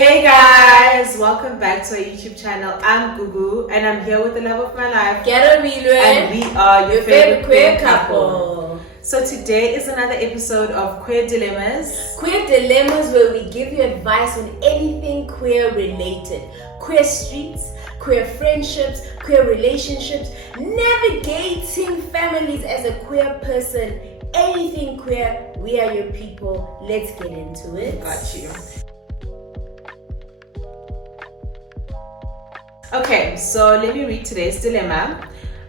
Hey guys, welcome back to our YouTube channel. I'm Gugu and I'm here with the love of my life, Kearabilwe, and we are your favorite queer couple. So today is another episode of Queer Dilemmas. Queer Dilemmas, where we give you advice on anything queer related. Queer streets, queer friendships, queer relationships, navigating families as a queer person, anything queer. We are your people. Let's get into it. Got you. Okay, so let me read today's dilemma.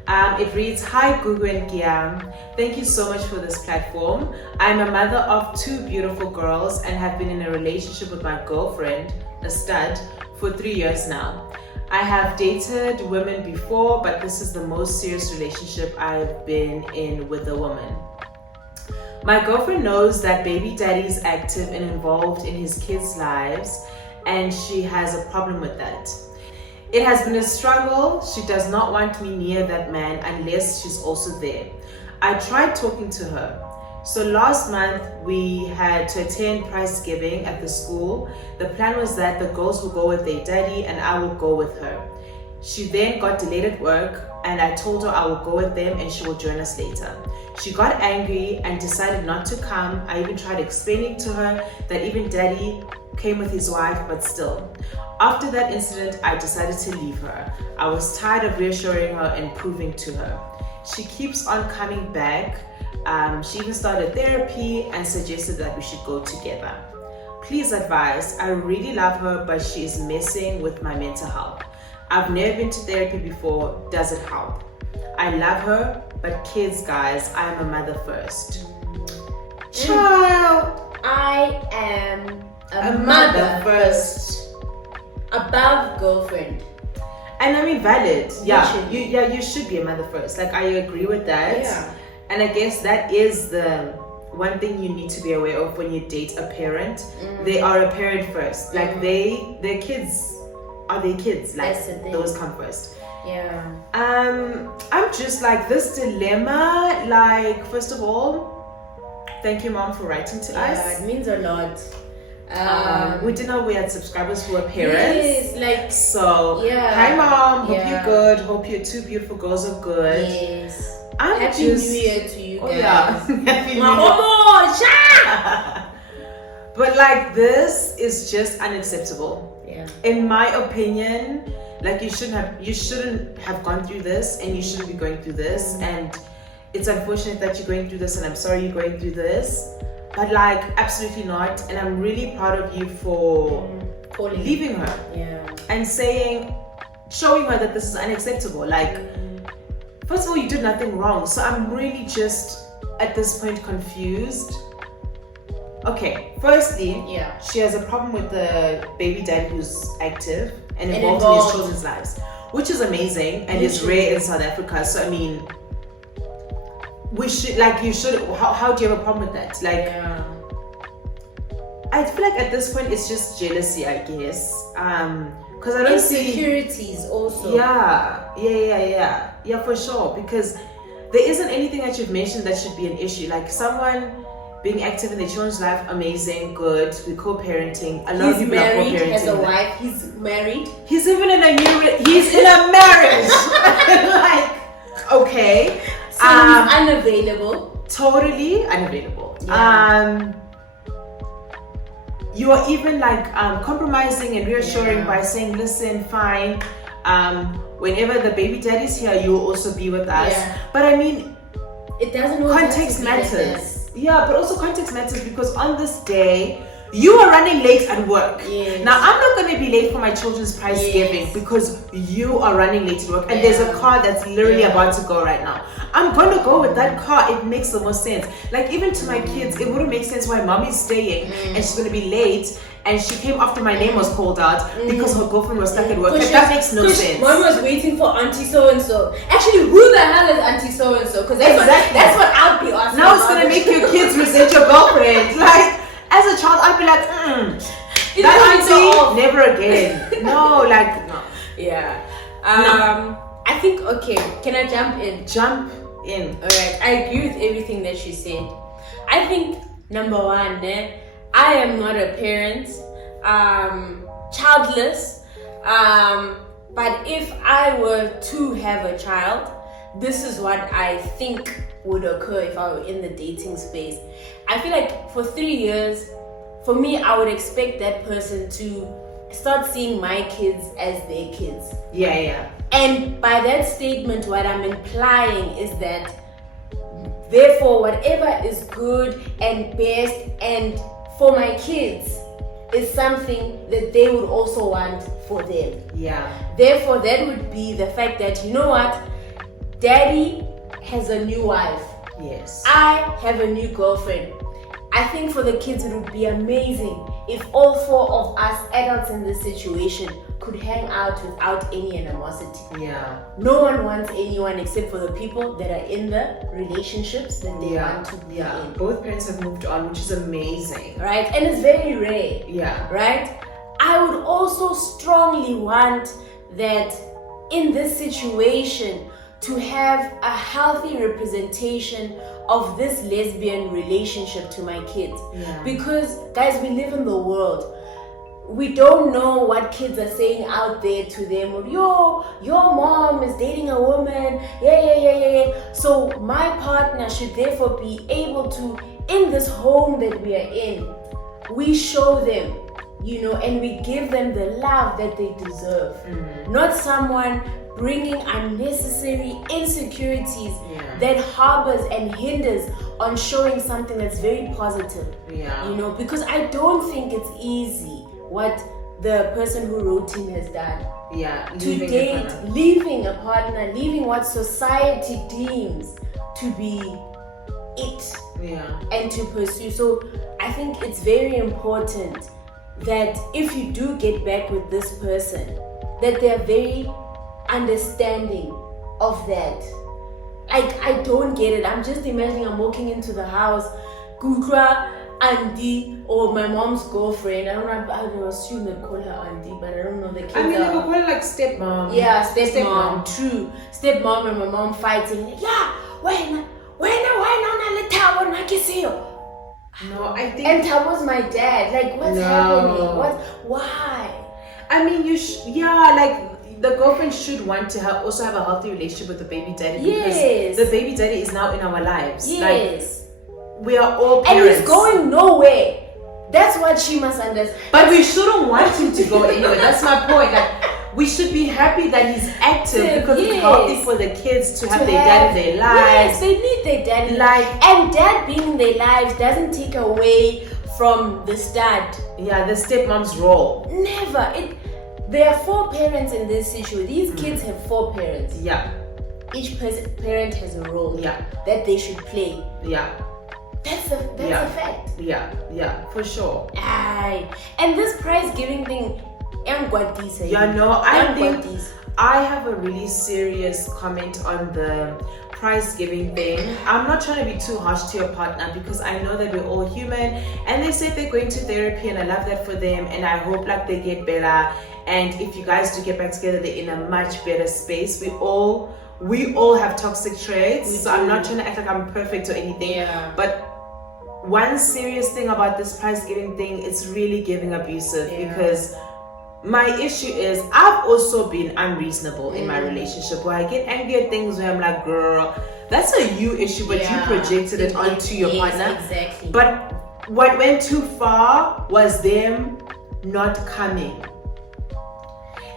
It reads, Hi Gugu and Kia. Thank you so much for this platform. I'm a mother of two beautiful girls and have been in a relationship with my girlfriend, a stud, for 3 years now. I have dated women before, but this is the most serious relationship I've been in with a woman. My girlfriend knows that baby daddy is active and involved in his kids' lives, and she has a problem with that. It has been a struggle. She does not want me near that man unless she's also there. I tried talking to her. So last month we had to attend prize giving at the school. The plan was that the girls will go with their daddy and I will go with her. She then got delayed at work and I told her I will go with them and she will join us later. She got angry and decided not to come. I even tried explaining to her that even daddy came with his wife, but still. After that incident, I decided to leave her. I was tired of reassuring her and proving to her. She keeps on coming back. She even started therapy and suggested that we should go together. Please advise. I really love her, but she is messing with my mental health. I've never been to therapy before. Does it help? I love her, but kids, guys, I am a mother first. Child, I am a mother first. Above girlfriend. And I mean, valid. You should be a mother first. Like, I agree with that. Yeah. And I guess that is the one thing you need to be aware of when you date a parent. They are a parent first. Like, their kids are their kids. Like, those come first. Yeah. I'm just like, this dilemma, like, first of all, thank you, Mom, for writing to us. Yeah, it means a lot. We didn't know we had subscribers who were parents. Yes, like, so yeah. Hi Mom, hope Yeah. you're good. Hope your two beautiful girls are good. Yes. Happy New Year to you guys. Yeah. Happy New Year. But like, this is just unacceptable. Yeah. In my opinion, like, you shouldn't have gone through this, and you shouldn't be going through this. And it's unfortunate that you're going through this, and I'm sorry you're going through this. But like, absolutely not. And I'm really proud of you for leaving her. Yeah. And showing her that this is unacceptable. Like, first of all, you did nothing wrong. So I'm really just at this point confused. Okay, firstly, she has a problem with the baby daddy who's active and involved in his children's lives, which is amazing and is rare in South Africa. So I mean, how do you have a problem with that? Like, I feel like at this point it's just jealousy, I guess. Because I don't see insecurities also. Yeah, for sure. Because there isn't anything that you've mentioned that should be an issue. Like, someone being active in their children's life, amazing, good. We're co-parenting. A lot of people are co-parenting. He's married, has a wife. He's married. He's even in he's in a marriage. Like, okay. So he's unavailable. Totally unavailable. Yeah. You are even like compromising and reassuring by saying, listen, fine. Whenever the baby daddy's here, you will also be with us. Yeah. But I mean, it doesn't. Context matters. Yeah, but also context matters, because on this day, you are running late at work. Yes. Now, I'm not going to be late for my children's prize giving because you are running late at work, and there's a car that's literally about to go right now. I'm going to go with that car. It makes the most sense. Like, even to my kids, it wouldn't make sense why mommy's staying and she's going to be late, and she came after my name was called out because her girlfriend was stuck at work. Like, that makes no sense. Mom was waiting for auntie so-and-so. Actually, who the hell is auntie so-and-so? Because that's what I'll be asking. Now it's going to make your kids resent your girlfriend. Like, as a child, I'd be like, that auntie, never again. No, like, no. Yeah. I think, okay, can I jump in? Jump in. Alright, I agree with everything that she said. I think, number one, I am not a parent. childless. But if I were to have a child, this is what I think would occur if I were in the dating space. I feel like for 3 years, for me, I would expect that person to start seeing my kids as their kids. Yeah. And by that statement, what I'm implying is that therefore, whatever is good and best and for my kids is something that they would also want for them. Yeah. Therefore, that would be the fact that, you know what, daddy has a new wife. Yes. I have a new girlfriend. I think for the kids it would be amazing if all 4 of us adults in this situation could hang out without any animosity. Yeah. No one wants anyone except for the people that are in the relationships that they want to be in. Both parents have moved on, which is amazing. Right? And it's very rare. Yeah. Right? I would also strongly want that in this situation to have a healthy representation of this lesbian relationship to my kids. Yeah. Because, guys, we live in the world. We don't know what kids are saying out there to them. Or, your mom is dating a woman. Yeah. So my partner should therefore be able to, in this home that we are in, we show them, and we give them the love that they deserve. Not someone bringing unnecessary insecurities that harbors and hinders on showing something that's very positive. Because I don't think it's easy what the person who wrote in has done. To date, leaving a partner, leaving what society deems to be it, and to pursue. So I think it's very important that if you do get back with this person, that they're very understanding of that. I don't get it. I'm just imagining I'm walking into the house, Gukra, Auntie, or my mom's girlfriend. I don't assume they call her Auntie, but I don't know the kids. I mean, they would call her like stepmom. Yeah, stepmom. True. Stepmom and my mom fighting. Yeah, when No, I think. And Tabo's my dad. Like, what's happening? Why? I mean, like the girlfriend should want to also have a healthy relationship with the baby daddy. Because the baby daddy is now in our lives. Yes. Like, we are all parents. And he's going nowhere. That's what she must understand. But we shouldn't want him to go anywhere. That's my point. Like, we should be happy that he's active because it's healthy for the kids to have their dad in their lives. Yes, they need their dad. And dad being in their lives doesn't take away from the dad. Yeah, the stepmom's role. Never. There are 4 parents in this situation. These kids have 4 parents. Yeah. Each parent has a role. Yeah. That they should play. Yeah. That's a fact. Yeah, for sure. And this prize giving thing, I think I have a really serious comment on the prize giving thing. I'm not trying to be too harsh to your partner because I know that we're all human, and they said they're going to therapy, and I love that for them, and I hope like they get better. And if you guys do get back together, they're in a much better space. We all have toxic traits, so I'm not trying to act like I'm perfect or anything. But one serious thing about this prize giving thing, it's really giving abusive because my issue is I've also been unreasonable in my relationship where I get angry at things where I'm like, girl, that's a you issue, but you projected it onto your partner. Exactly. But what went too far was them not coming.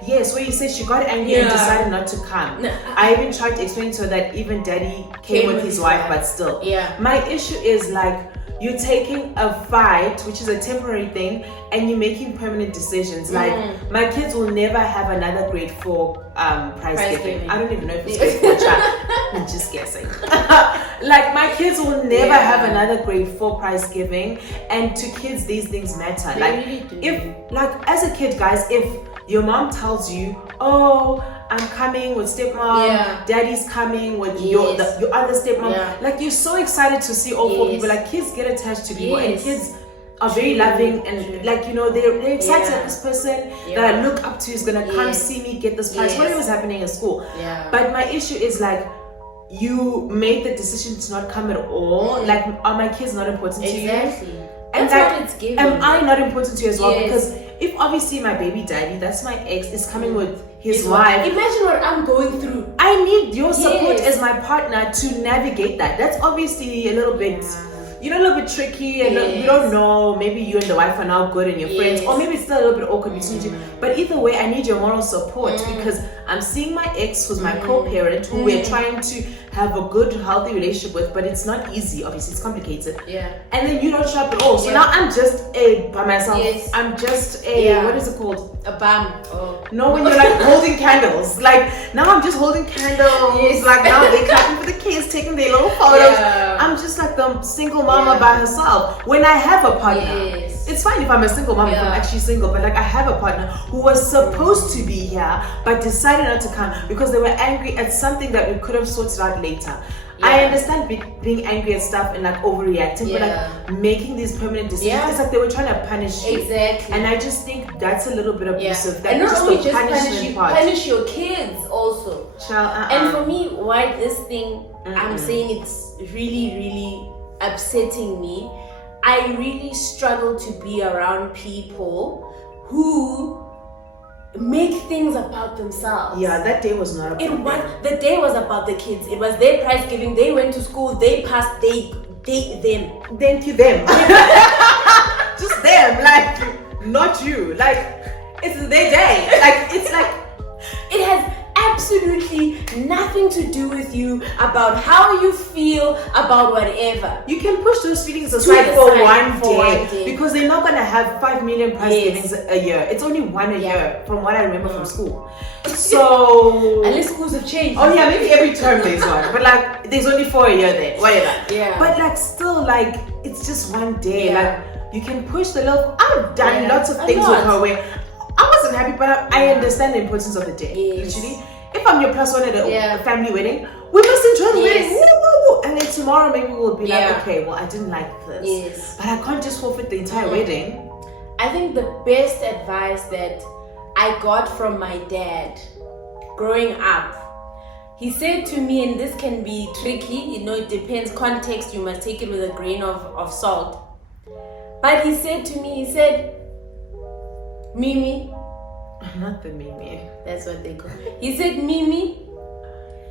Yes, where you said she got angry and decided not to come. I even tried to explain to her that even daddy came with his wife, but still. My issue is like, you're taking a fight, which is a temporary thing, and you're making permanent decisions. Like, my kids will never have another grade 4 prize giving. I don't even know if it's grade 4 child. I'm just guessing. Like, my kids will never have another grade 4 prize giving, and to kids, these things matter. They like, really do. If, like, as a kid, guys, if your mom tells you, oh, I'm coming with stepmom, daddy's coming with your other stepmom. Like, you're so excited to see all 4 people. Like, kids get attached to people, and kids are very loving, and like, they're excited that this person that I look up to is gonna come see me get this prize, whatever's happening in school. But my issue is like, you made the decision to not come at all. Like, are my kids not important to you? And That's like, what it's giving. am I not important to you as well? Yes. Because if obviously my baby daddy, that's my ex, is coming with his wife. wife. Imagine what I'm going through. I need your support Yes. as my partner to navigate that. That's obviously a little bit, a little bit tricky, and you don't know. Maybe you and the wife are now good and you're friends, or maybe it's still a little bit awkward between you. But either way, I need your moral support because I'm seeing my ex, who's my co-parent, who we're trying to have a good, healthy relationship with, but it's not easy. Obviously, it's complicated. Yeah. And then you don't show up at all. So now I'm just by myself. Yes. I'm just what is it called? A bum. Oh. No, when you're like holding candles. Like now I'm just holding candles. Yes. Like now they're clapping for the kids, taking their little photos. Yeah. I'm just like the single mama by herself. When I have a partner, Yes. it's fine if I'm a single mom, if I'm actually single, but like I have a partner who was supposed to be here but decided not to come because they were angry at something that we could have sorted out later. I understand being angry at stuff and like overreacting, but like making these permanent decisions, it's like they were trying to punish you. Exactly. And I just think that's a little bit abusive. That And not just only the just punishment punish part. punish your kids also. And for me, why this thing, I'm saying it's really, really upsetting me. I really struggle to be around people who make things about themselves. Yeah, that day was not about them. The day was about the kids. It was their prize giving. They went to school. They passed. Them. Thank you, them. Just them, like not you. Like it's their day. Like it's like it has absolutely nothing to do with you about how you feel about whatever. You can push those feelings aside for one day because they're not gonna have 5 million prize givings a year. It's only one a year, from what I remember from school. So unless schools have changed. Oh yeah, maybe every term there's one, but like there's only 4 a year there, whatever. Yeah. But like still, like it's just one day. Like you can push the little. I've done lots of things with her where I wasn't happy, but I understand the importance of the day. Literally, if I'm your plus one at a family wedding, we must enjoy the wedding. Woo, woo, woo. And then tomorrow maybe we'll be like, okay, well I didn't like this, but I can't just forfeit the entire wedding. I think the best advice that I got from my dad growing up, he said to me, and this can be tricky, it depends, context, you must take it with a grain of salt. But he said to me, Mimi, not the Mimi. That's what they call it. He said, Mimi,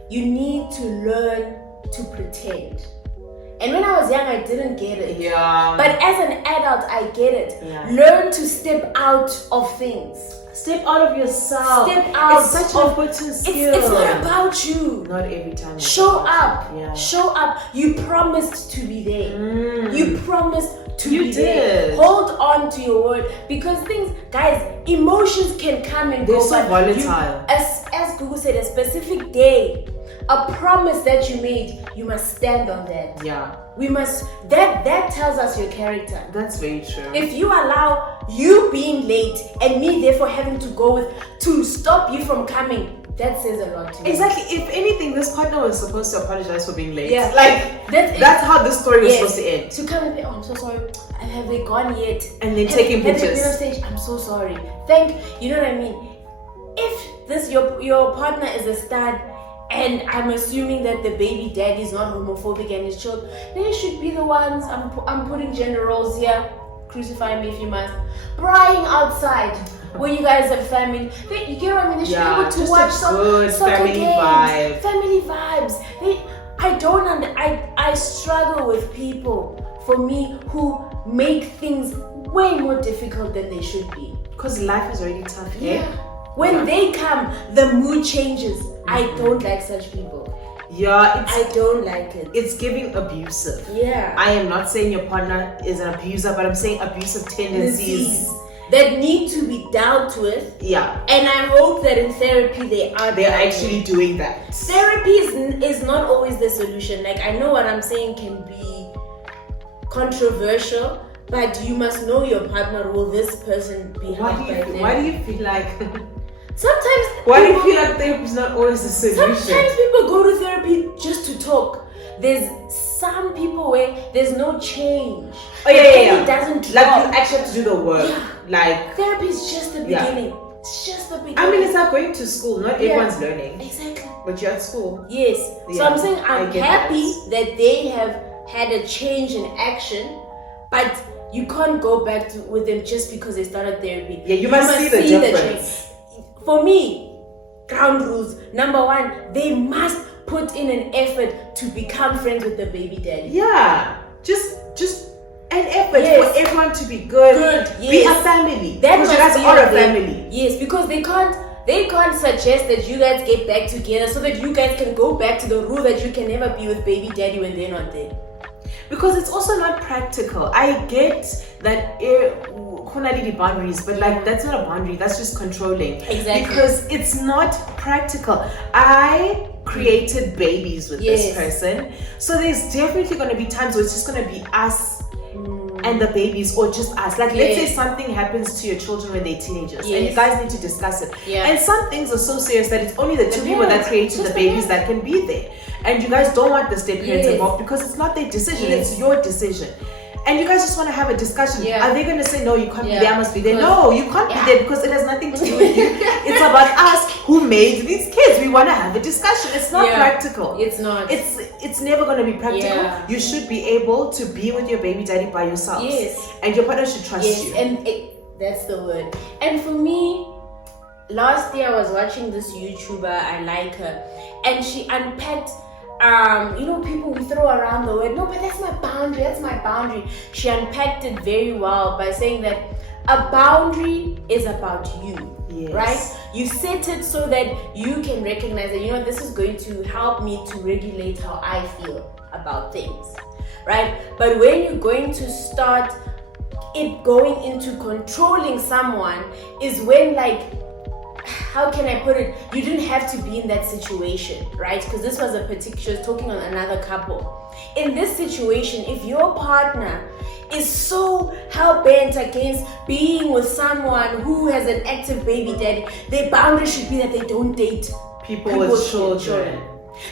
you need to learn to pretend. And when I was young, I didn't get it. Yeah. But as an adult, I get it. Yeah. Learn to step out of things. Step out of yourself. Step out. It's such an important skill. It's not about you. Not every time. Show up. Yeah. Show up. You promised to be there. You promised to be there. there. Hold on to your word. Because things, guys, emotions can come and go. They're so volatile. As Gugu said, a specific day, a promise that you made, you must stand on that. Yeah. We must, that tells us your character. That's very true. If you allow you being late and me therefore having to go to stop you from coming, that says a lot to me. Exactly. If anything, this partner was supposed to apologize for being late. Yeah. Like that's how this story was supposed to end. To come and say, oh, I'm so sorry. Have they gone yet? And then taking pictures. Stage, I'm so sorry. You know what I mean? If this your partner is a stud, and I'm assuming that the baby daddy is not homophobic and his children, they should be the ones, I'm putting gender roles here, crucify me if you must, crying outside where you guys have family. You get what I mean? They should be able to watch some soccer games, family vibes. I struggle with people, for me, who make things way more difficult than they should be. Because life is already tough. When they come, the mood changes. I don't like such people. Yeah, I don't like it. It's giving abusive. Yeah. I am not saying your partner is an abuser, but I'm saying abusive tendencies that need to be dealt with. Yeah. And I hope that in therapy they're actually doing that. Therapy is not always the solution. Like, I know what I'm saying can be controversial, but you must know your partner. Will this person be helped by therapy? Why do you feel like sometimes why do you feel like therapy is not always the solution? Sometimes people go to therapy just to talk. There's some people where there's no change. Oh yeah. It doesn't drop. Like you actually have to do the work. Yeah. Like therapy is just the beginning. It's just the beginning. I mean, it's like going to school. Not everyone's learning. Exactly. But you're at school. Yes. So I'm saying I'm happy that they have had a change in action, but you can't go back with them just because they started therapy. Yeah, you must see the difference. For me, ground rules. Number one, they must put in an effort to become friends with the baby daddy. Yeah, just an effort for everyone to be good. Yes. Be a family. Because you guys are a family. Yes, because they can't suggest that you guys get back together so that you guys can go back to the rule that you can never be with baby daddy when they're not there. Because it's also not practical. I get that boundaries, but like that's not a boundary, that's just controlling. Exactly. Because it's not practical. I created babies with this person, so there's definitely going to be times where it's just going to be us and the babies, or just us. Like let's say something happens to your children when they're teenagers and you guys need to discuss it. And some things are so serious that it's only the two people that created the babies that can be there. And you guys don't want the step parents involved because it's not their decision, it's your decision. And you guys just want to have a discussion. Are they going to say, no, you can't be there, I must be there? No, you can't be there because it has nothing to do with you. It's about us who made these kids. We want to have a discussion. It's not practical. It's not. It's never going to be practical. You should be able to be with your baby daddy by yourselves. And your partner should trust you. And that's the word. And for me, last year I was watching this YouTuber, I like her, and she unpacked people we throw around the word, no, but that's my boundary. She unpacked it very well by saying that a boundary is about you, right? You set it so that you can recognize that, this is going to help me to regulate how I feel about things, right? But when you're going to start it going into controlling someone is when, like, how can I put it? You didn't have to be in that situation, right? Because this was she was talking on another couple. In this situation, if your partner is so hell-bent against being with someone who has an active baby daddy, their boundary should be that they don't date people with children.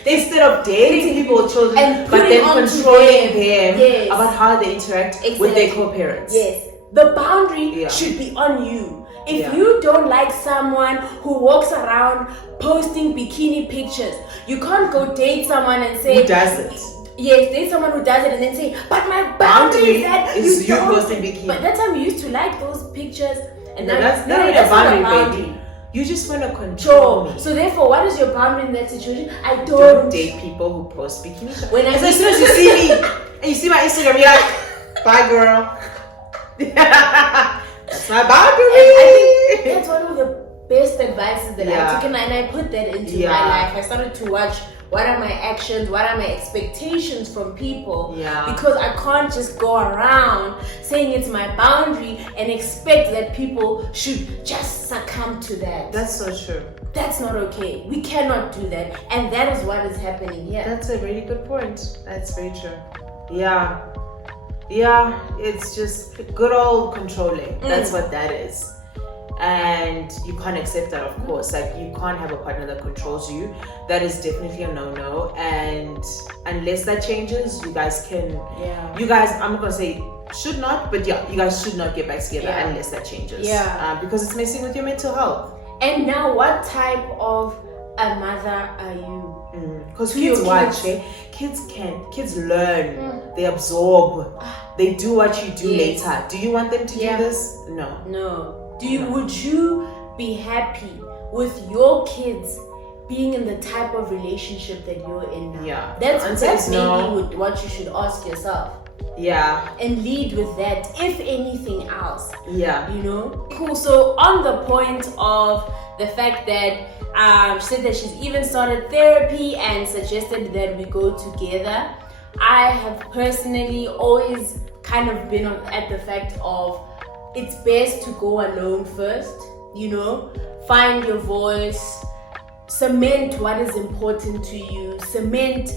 Instead of dating people with children, but then controlling them about how they interact with their co-parents. Yes. The boundary should be on you. If you don't like someone who walks around posting bikini pictures, you can't go date someone and say... Who does it? Yes, date someone who does it and then say, but my boundary is that you posting bikini. But that time you used to like those pictures. And that's not a boundary, baby. You just want to control me. So therefore, what is your boundary in that situation? I don't date people who post bikini. As soon as you see me and you see my Instagram, you're like, bye girl. That's my boundary. I think that's one of the best advices that I took, and I put that into my life. I started to watch what are my actions, what are my expectations from people, because I can't just go around saying it's my boundary and expect that people should just succumb to that. That's so true. That's not okay. We cannot do that, and that is what is happening here. That's a really good point. That's very true. It's just good old controlling. That's what that is. And you can't accept that, of course. Like, you can't have a partner that controls you. That is definitely a no-no. And unless that changes, you guys can... You guys, I'm not going to say should not, but you guys should not get back together unless that changes. Because it's messing with your mental health. And now, what type of a mother are you? Because kids watch, kids learn, they absorb, they do what you do later. Do you want them to do this? No. Would you be happy with your kids being in the type of relationship that you're in now? That's maybe what you should ask yourself. And lead with that, if anything else. Cool. So on the point of the fact that she said that she's even started therapy and suggested that we go together, I have personally always kind of been at the fact of it's best to go alone first, find your voice, cement what is important to you, cement,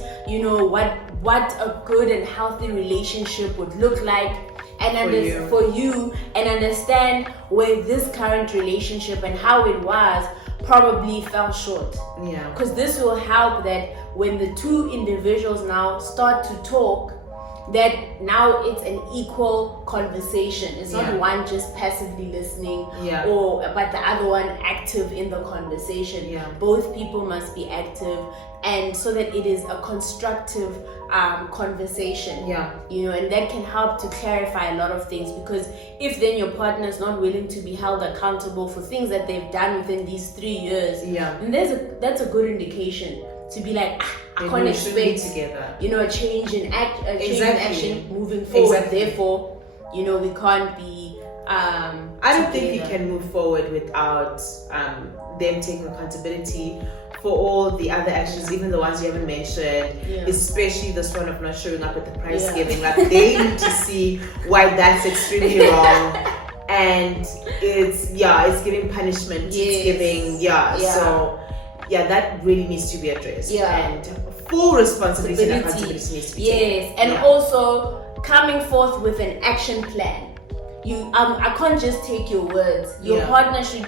what a good and healthy relationship would look like, and for you, and understand where this current relationship and how it was probably fell short. Because this will help that when the two individuals now start to talk, that now it's an equal conversation. It's not Yeah. one just passively listening, Yeah. but the other one active in the conversation. Yeah. Both people must be active, and so that it is a constructive conversation. Yeah. And that can help to clarify a lot of things, because if then your partner is not willing to be held accountable for things that they've done within these 3 years, then that's a good indication to be like, I can't expect together. a change in action moving forward. Exactly. Therefore, we can't be I don't think you can move forward without them taking accountability for all the other actions, even the ones you haven't mentioned, especially this one of not showing up at the prize giving. Like, they need to see why that's extremely wrong. And it's giving punishment. Yes. It's giving, so that really needs to be addressed. Yeah. And full responsibility and accountability needs to be taken. And also coming forth with an action plan. I can't just take your words. Your partner should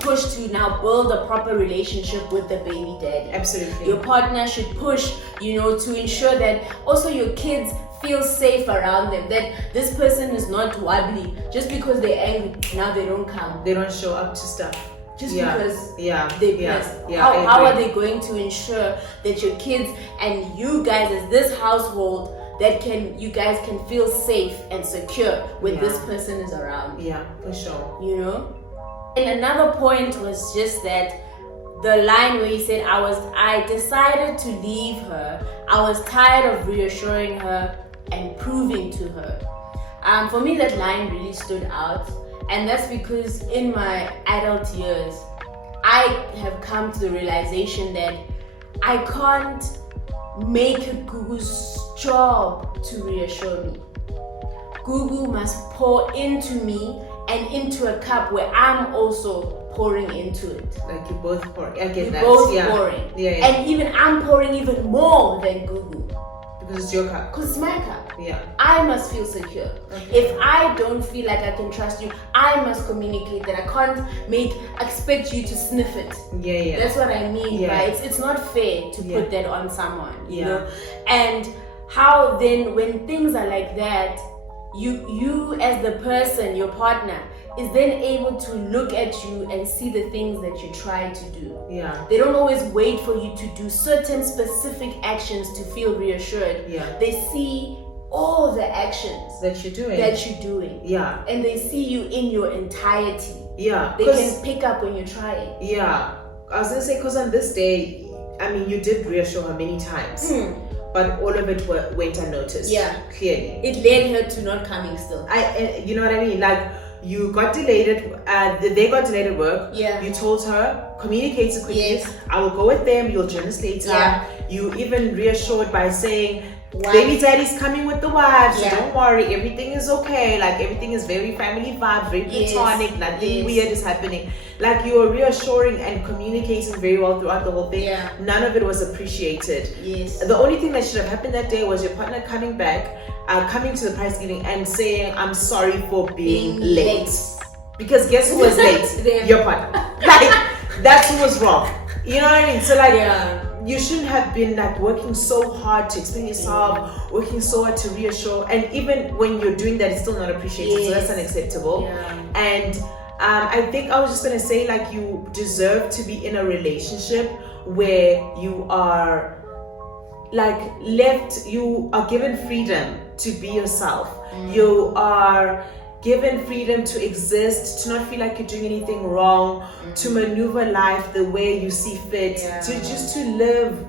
push to now build a proper relationship with the baby daddy. Absolutely. Your partner should push, to ensure that also your kids feel safe around them, that this person is not wobbly just because they're angry. Now they don't come. They don't show up to stuff. Just because they're pressed. Yeah, how are they going to ensure that your kids and you guys as this household, that you guys can feel safe and secure when this person is around? Yeah, for sure. And another point was just that the line where you said, I decided to leave her. I was tired of reassuring her and proving to her. For me, that line really stood out. And that's because in my adult years, I have come to the realization that I can't make Gugu's job to reassure me. Gugu must pour into me and into a cup where I'm also pouring into it. Like, you both pouring. I get that. Both pouring. Yeah. And even I'm pouring even more than Gugu. Because it's your cup. Because it's my cup. Yeah. I must feel secure. Okay. If I don't feel like I can trust you, I must communicate that. I can't expect you to sniff it. Yeah. That's what I mean. Yeah. Right? It's not fair to put that on someone. You know? And how then, when things are like that, you as the person, your partner, is then able to look at you and see the things that you try to do. Yeah. They don't always wait for you to do certain specific actions to feel reassured. Yeah. They see all the actions that you're doing. Yeah. And they see you in your entirety. Yeah. They can pick up when you're trying. Yeah. I was going to say, because on this day, I mean, you did reassure her many times. But all of it went unnoticed. Yeah. Clearly. It led her to not coming still. You know what I mean? Like, you got delayed they got delayed at work. Yeah. You told her, communicate it quickly. Yes. I will go with them, you'll join us later. Yeah. You even reassured by saying, baby daddy's coming with the wife, so don't worry, everything is okay. Like, everything is very family vibe, very platonic, nothing weird is happening. Like, you were reassuring and communicating very well throughout the whole thing. Yeah. None of it was appreciated. Yes. The only thing that should have happened that day was your partner coming back, coming to the prize giving and saying, I'm sorry for being late. Because guess who was late? Your partner. Like, that's who was wrong. You know what I mean? So, like, you shouldn't have been like working so hard to explain yourself, working so hard to reassure, and even when you're doing that, it's still not appreciated. So that's unacceptable. And I think I was just gonna say, like, you deserve to be in a relationship where you are you are given freedom to be yourself. You are given freedom to exist, to not feel like you're doing anything wrong, to maneuver life the way you see fit, to live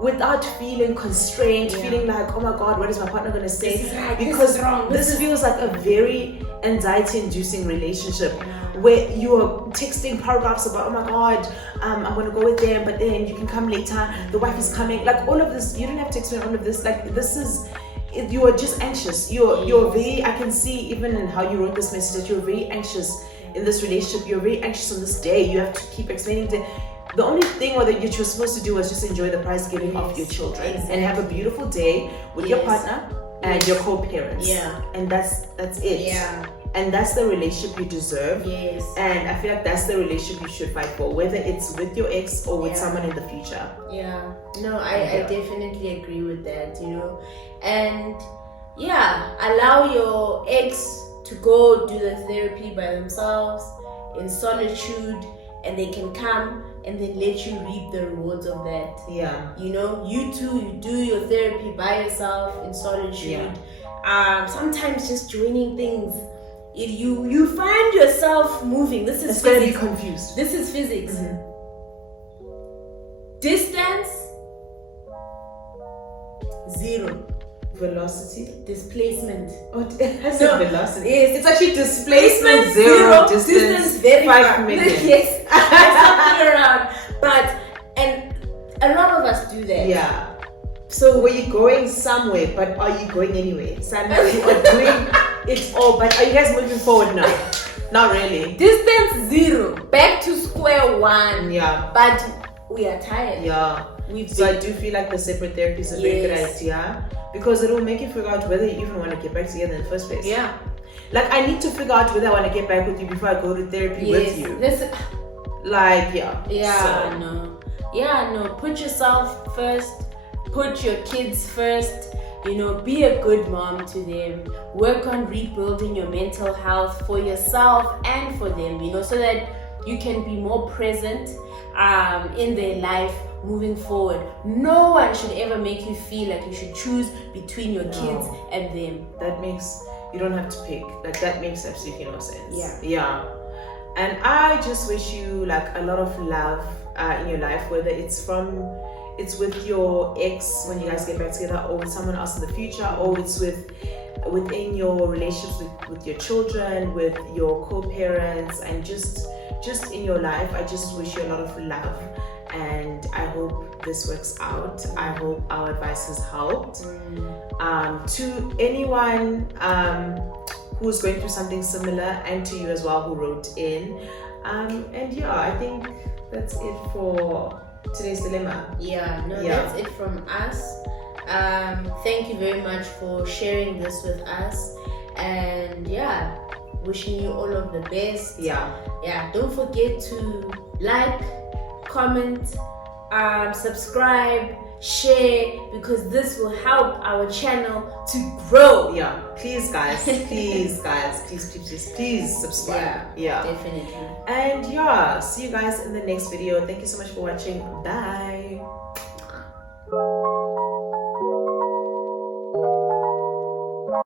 without feeling constrained, feeling like, oh my God, what is my partner gonna say? Because this feels like a very anxiety-inducing relationship where you are texting paragraphs about, oh my God, I'm gonna go with them, but then you can come later, the wife is coming. Like, all of this, you don't have to explain all of this. Like, this is, you are just anxious. You're very, I can see even in how you wrote this message that you're very anxious in this relationship. You're very anxious on this day. You have to keep explaining to the only thing that you were supposed to do was just enjoy the prize giving of your children and have a beautiful day with your partner, and your co-parents. Yeah. And that's it. Yeah. And that's the relationship you deserve. Yes. And I feel like that's the relationship you should fight for, whether it's with your ex or with someone in the future. Yeah. No, I definitely agree with that, you know. And yeah, allow your ex to go do the therapy by themselves in solitude, and they can come and then let you reap the rewards of that. Yeah. You know, you too, you do your therapy by yourself in solitude. Sometimes just joining things, you find yourself moving. This is it's physics. gonna be confused. This is physics. Mm-hmm. Distance 0. Velocity. Displacement. Oh, it has No, a velocity. yes. It's actually displacement 0, distance very 5 far. million. Yes, something around. But and a lot of us do that. Yeah. So were you going somewhere, but are you going anywhere? Somewhere you are doing it all, but are you guys moving forward now? Not really. Distance 0, back to square 1. Yeah. But we are tired. Yeah. So I do feel like the separate therapy is a very good idea, because it will make you figure out whether you even want to get back together in the first place. Yeah. Like, I need to figure out whether I want to get back with you before I go to therapy with you. Like, yeah. Yeah, no. Put yourself first. Put your kids first. You know, be a good mom to them. Work on rebuilding your mental health for yourself and for them, you know, so that you can be more present in their life moving forward. No one should ever make you feel like you should choose between your kids and them. You don't have to pick. Like, that makes absolutely no sense. Yeah. And I just wish you like a lot of love in your life, whether it's with your ex when you guys get back together, or with someone else in the future, or it's within your relationships with your children, with your co-parents, and just in your life. I just wish you a lot of love, and I hope this works out. I hope our advice has helped. To anyone who's going through something similar, and to you as well who wrote in. And yeah, I think that's it for today's dilemma. That's it from us. Thank you very much for sharing this with us, and wishing you all of the best. Don't forget to like, comment, subscribe, share, because this will help our channel to grow. Please guys, please subscribe. Definitely. And see you guys in the next video. Thank you so much for watching. Bye.